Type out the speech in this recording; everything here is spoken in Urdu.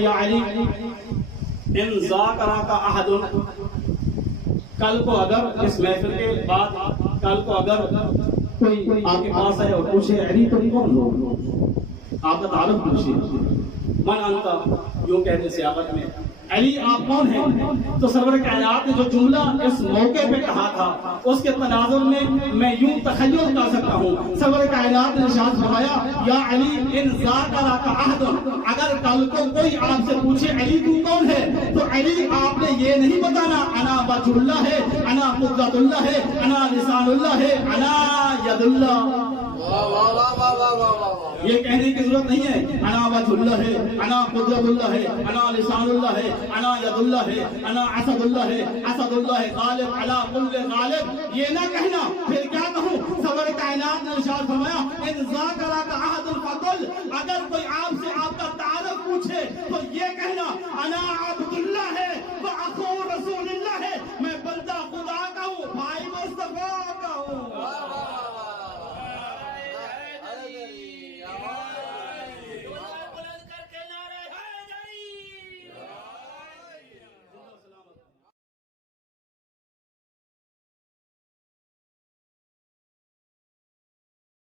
یا علی ان ذاکرہ کا احد، کل کو اگر اس محفل کے بعد کل کو اگر کوئی آپ کے پاس آئے اور پوچھے علی تو کون ہو، آپ کا تعارف پوچھے، من انت، یوں کہتے سیاقت میں علی آپ کون ہیں، تو سرور کائنات نے جو جملہ اس موقع پہ کہا تھا اس کے تناظر میں یوں تخیل کر سکتا ہوں، سرور کائنات نے ارشاد فرمایا یا علی ان ذاکرہ کا عہد، اگر کل کو کوئی آپ سے پوچھے علی تو کون ہے تو علی آپ نے یہ نہیں بتانا انا وجہ اللہ ہے، انا قدرت اللہ ہے، انا لسان اللہ ہے، انا ید اللہ، یہ کہنے کی ضرورت نہیں ہے انا وجہ اللہ ہے، انا قدرت اللہ ہے، انا لسان اللہ ہے، انا ید اللہ ہے، انا اسد اللہ ہے، اسد اللہ ہے غالب علی کل غالب، یہ نہ کہنا پھر کیا کہوں، سرور کائنات نے ارشاد فرمایا ان ذاکرہ کا عہد الفضل، اگر کوئی آپ سے آپ کا تعارف پوچھے تو یہ کہنا انا عبد اللہ